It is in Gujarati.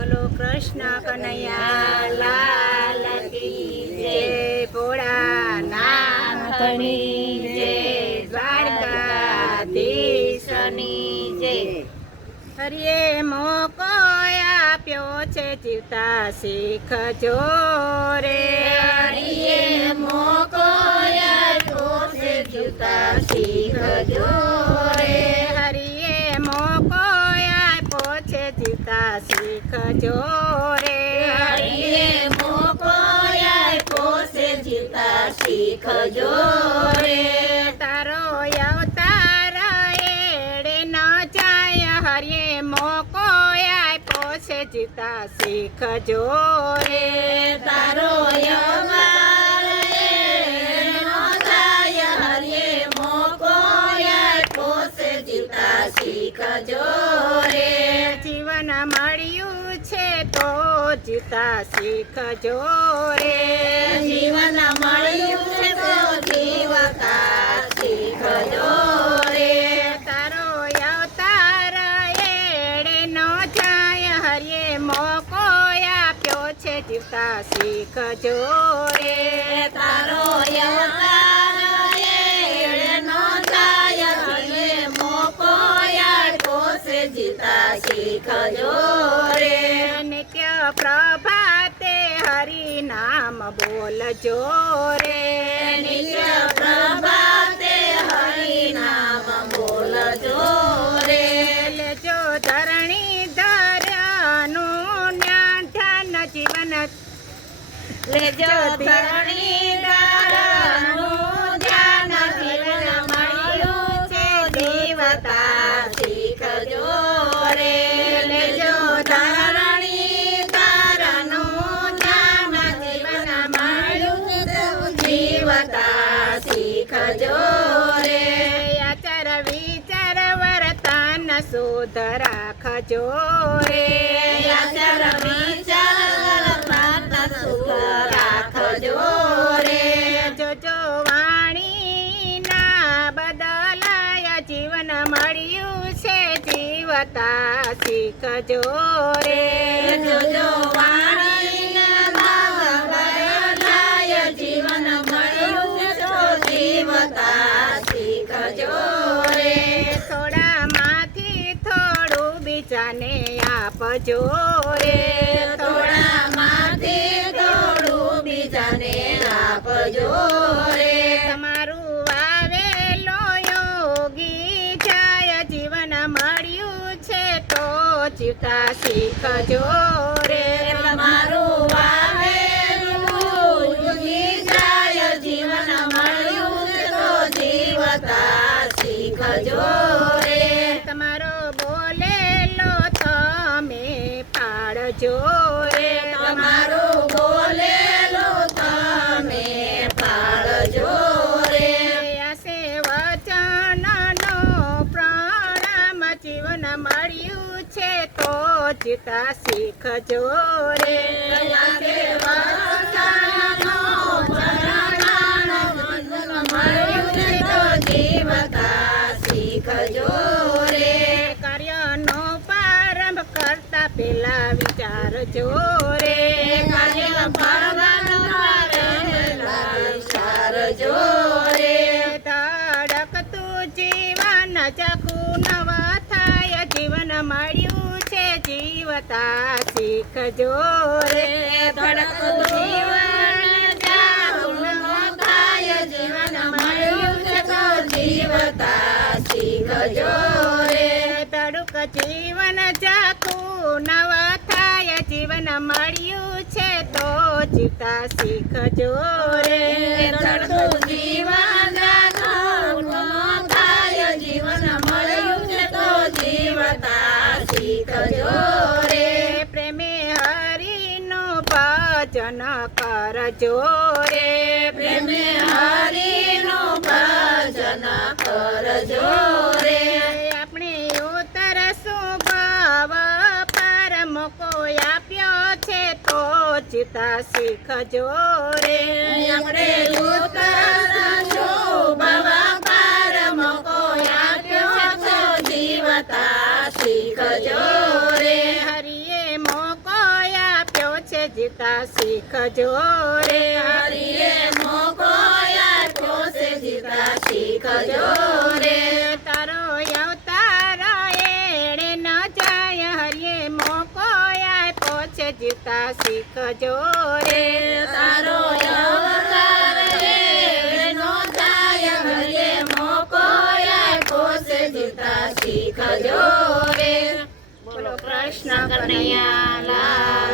બોલો કૃષ્ણ કનૈયા, લાલ કી જય, ભોળા નાથની જય જય. હરિએ મોકો આપ્યો છે જીવતા શીખજો રે. હરિયે મોકો શીખજો રે છે જીવતા શીખજો રે તારો અવતાર એડે ન જાય. હરિએ મોકો આપ્યો છે જીતા શીખજો રે તારો અવતાર જીતા શીખજો જીતા શીખજો રે. જીવન મળ્યું તો જીવતા શીખજો રે. તારો અવતાર એડે નો જાય હરિયે મોકો આપ્યો છે જીવતા શીખજો રે. તારો અવતાર એડે નો જાય હરિએ મોકો આપ્યો છે જીવતા શીખજો નામ બોલજો રે પ્રભાતે નામ બોલજો રે. જો ધરણી ધર્યાનું જ્ઞાન જીવન. લેજો ધરણી ધર્યાનું શુદ્ધ રાખજો રે શુદ્ધ રાખજો બદલાય જીવન મળ્યું છે જીવતા શીખજો રે જોજો આપજો રે. થોડા માંથી થોડું બીજાને આપજો રે. તમારું આવેલો યોગી જાય જીવન મળ્યું છે તો જીવતા શીખજો રે. તમારું પાડજો રે તમારું બોલેલો તમે પાડજો રે વચનનો પ્રણામ જીવન મળ્યું છે તો જીતા શીખજો રે. કરતા વિચાર જો રે પહેલા રે ધડકતું જીવન ચકું નવા થાય જીવન મળ્યું છે, જીવતા શીખજો રે. ધડકતું જીવન નવા થાય જીવન મળ્યું છે તો જીતા શીખજો રે તડકું જીવન થાય જીવન મળ્યું છે તો જીવતા શીખજો રે. પ્રેમે હરિનું ભજન કરજો રે. પ્રેમે હરિનું ભજન તો જીતા શીખજો રે. આપણે ઉતરશું બાબા પરમ આપ્યો છે જીવતા શીખજો રે. હરિએ મોકો છે જીતા શીખજો રે. હરિએ મોકો આપ્યો છે જીતા શીખજો રે. જીતા શીખજો રે. તારો અવતાર મોકો જીતા શીખજો રે. બોલો કૃષ્ણ કનૈયા